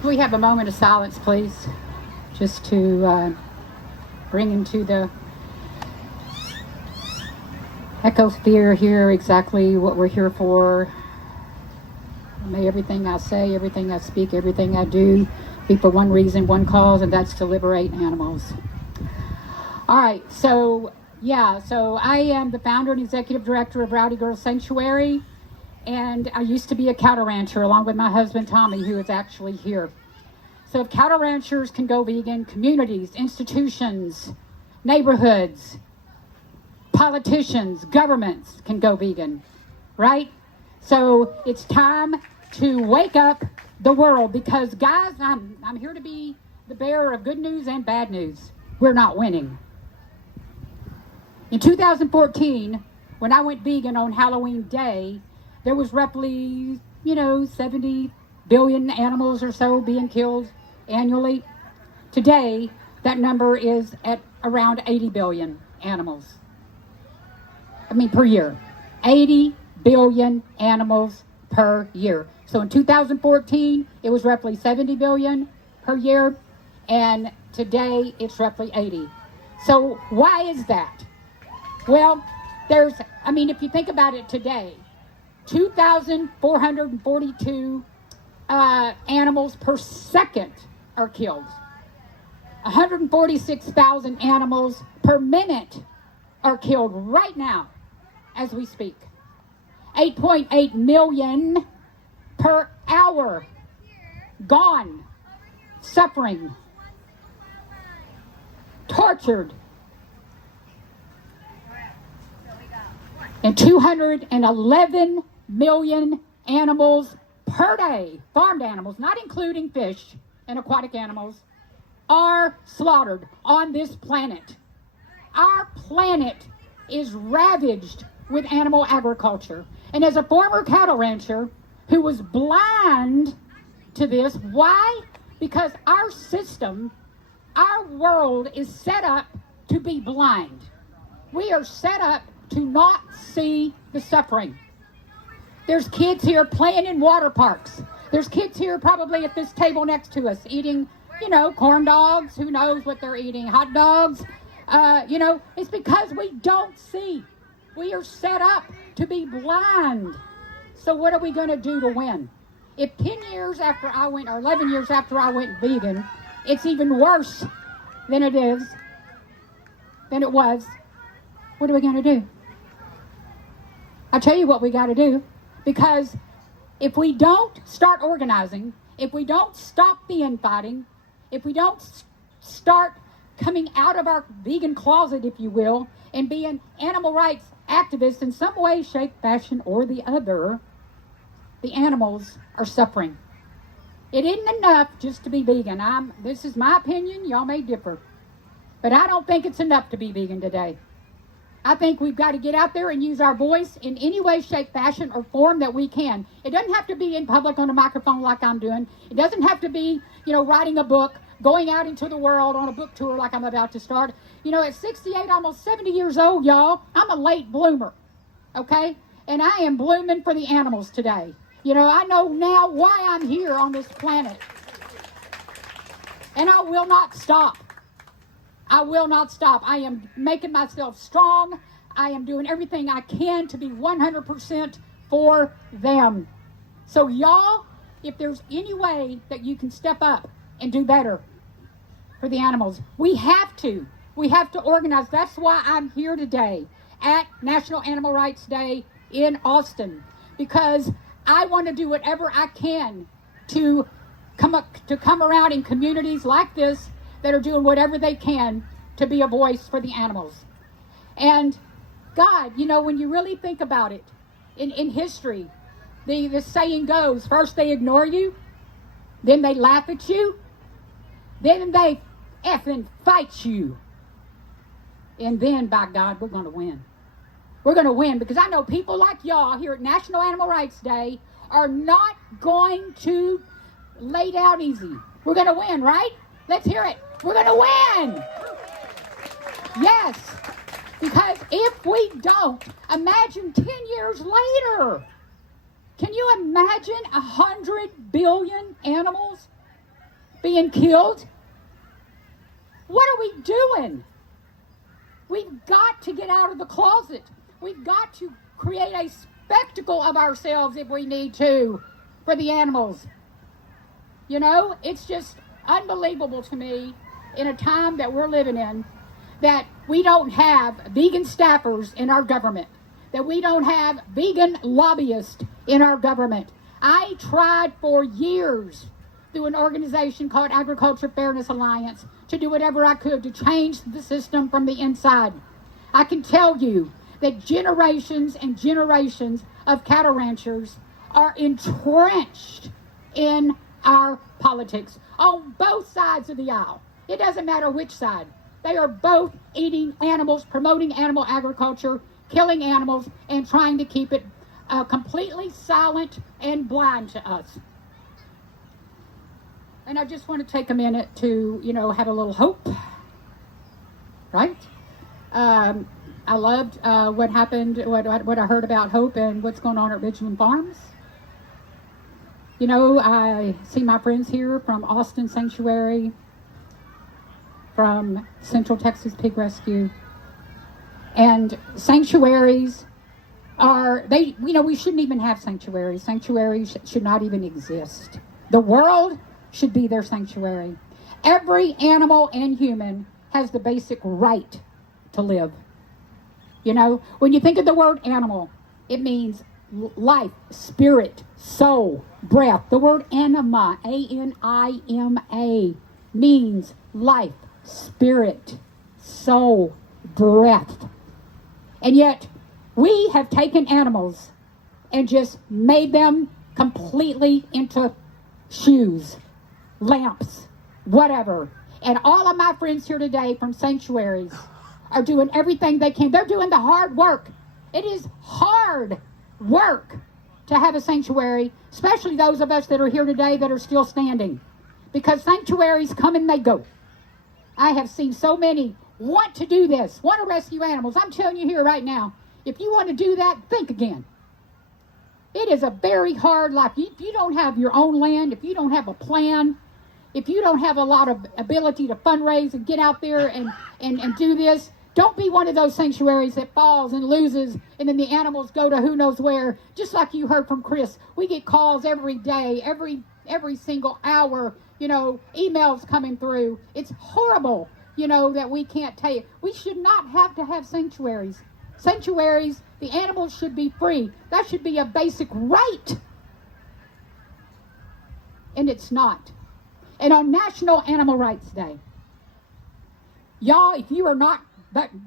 Can we have a moment of silence, please? Just to bring into the ecosphere here exactly what we're here for. May everything I say, everything I speak, everything I do be for one reason, one cause, and that's to liberate animals. All right, so I am the founder and executive director of Rowdy Girl Sanctuary, and I used to be a cattle rancher along with my husband Tommy, who is actually here. So if cattle ranchers can go vegan, communities, institutions, neighborhoods, politicians, governments can go vegan, right? So it's time to wake up the world, because guys, I'm here to be the bearer of good news and bad news. We're not winning. In 2014, when I went vegan on Halloween Day, there was roughly, 70 billion animals or so being killed annually. Today, that number is at around 80 billion animals. Per year. 80 billion animals per year. So in 2014, it was roughly 70 billion per year, and today it's roughly 80. So why is that? Well, if you think about it today, 2,442 animals per second are killed. 146,000 animals per minute are killed right now as we speak. 8.8 million per hour gone, suffering, tortured, and 211 million animals per day, farmed animals, not including fish and aquatic animals, are slaughtered on this planet. Our planet is ravaged with animal agriculture. And as a former cattle rancher who was blind to this, why? Because our system, our world is set up to be blind. We are set up to not see the suffering. There's kids here playing in water parks. There's kids here probably at this table next to us eating, corn dogs. Who knows what they're eating? Hot dogs. It's because we don't see. We are set up to be blind. So what are we going to do to win? If 10 years after I went, or 11 years after I went vegan, it's even worse than it was, what are we going to do? I'll tell you what we got to do. Because if we don't start organizing, if we don't stop the infighting, if we don't start coming out of our vegan closet, if you will, and being animal rights activists in some way, shape, fashion, or the other, the animals are suffering. It isn't enough just to be vegan. This is my opinion. Y'all may differ. But I don't think it's enough to be vegan today. I think we've got to get out there and use our voice in any way, shape, fashion, or form that we can. It doesn't have to be in public on a microphone like I'm doing. It doesn't have to be, writing a book, going out into the world on a book tour like I'm about to start. At 68, almost 70 years old, y'all, I'm a late bloomer, okay? And I am blooming for the animals today. I know now why I'm here on this planet. And I will not stop. I will not stop. I am making myself strong. I am doing everything I can to be 100% for them. So y'all, if there's any way that you can step up and do better for the animals, we have to. We have to organize. That's why I'm here today at National Animal Rights Day in Austin, because I want to do whatever I can to come around in communities like this that are doing whatever they can to be a voice for the animals. And God, when you really think about it, in history, the saying goes, first they ignore you, then they laugh at you, then they effing fight you. And then, by God, we're going to win. We're going to win, because I know people like y'all here at National Animal Rights Day are not going to lay down easy. We're going to win, right? Let's hear it. We're going to win. Yes. Because if we don't, imagine 10 years later. Can you imagine 100 billion animals being killed. What are we doing? We've got to get out of the closet. We've got to create a spectacle of ourselves if we need to for the animals. You know, it's just unbelievable to me in a time that we're living in that we don't have vegan staffers in our government, that we don't have vegan lobbyists in our government. I tried for years through an organization called Agriculture Fairness Alliance to do whatever I could to change the system from the inside. I can tell you that generations and generations of cattle ranchers are entrenched in our politics on both sides of the aisle. It doesn't matter which side. They are both eating animals, promoting animal agriculture, killing animals, and trying to keep it completely silent and blind to us. And I just want to take a minute to, have a little hope, right? I loved what happened, what I heard about hope and what's going on at Ridgeland Farms. I see my friends here from Austin Sanctuary, from Central Texas Pig Rescue. And sanctuaries we shouldn't even have sanctuaries. Sanctuaries should not even exist. The world should be their sanctuary. Every animal and human has the basic right to live. When you think of the word animal, it means life, spirit, soul, breath. The word anima, A-N-I-M-A, means life, spirit, soul, breath. And yet, we have taken animals and just made them completely into shoes, lamps, whatever. And all of my friends here today from sanctuaries are doing everything they can. They're doing the hard work. It is hard work to have a sanctuary, especially those of us that are here today that are still standing, because sanctuaries come and they go. I have seen so many want to do this, want to rescue animals. I'm telling you here right now, if you want to do that, think again. It is a very hard life. If you don't have your own land, if you don't have a plan, if you don't have a lot of ability to fundraise and get out there and do this, don't be one of those sanctuaries that falls and loses, and then the animals go to who knows where. Just like you heard from Chris, we get calls every day, every single hour, emails coming through. It's horrible, that we can't tell you. We should not have to have sanctuaries. Sanctuaries, the animals should be free. That should be a basic right. And it's not. And on National Animal Rights Day, y'all, if you are not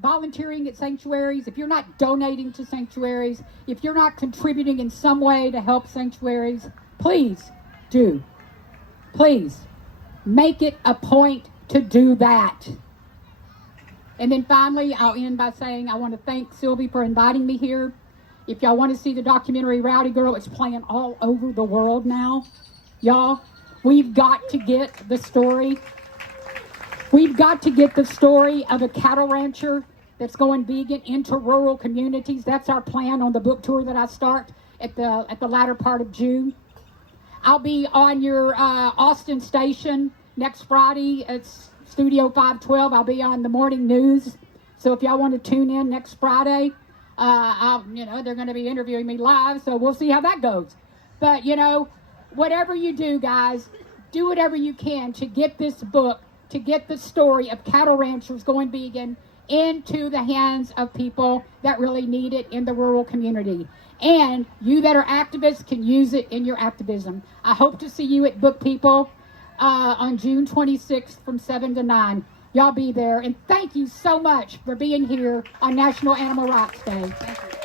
volunteering at sanctuaries, if you're not donating to sanctuaries, if you're not contributing in some way to help sanctuaries, please do. Please make it a point to do that. And then finally, I'll end by saying I want to thank Sylvie for inviting me here. If y'all want to see the documentary Rowdy Girl, it's playing all over the world now. Y'all, we've got to get the story. We've got to get the story of a cattle rancher that's going vegan into rural communities. That's our plan on the book tour that I start at the latter part of June. I'll be on your Austin station next Friday. It's Studio 512. I'll be on the morning news. So if y'all want to tune in next Friday, they're going to be interviewing me live, so we'll see how that goes. But, whatever you do, guys, do whatever you can to get this book, to get the story of cattle ranchers going vegan into the hands of people that really need it in the rural community. And you that are activists can use it in your activism. I hope to see you at Book People on June 26th from 7 to 9. Y'all be there. And thank you so much for being here on National Animal Rights Day. Thank you.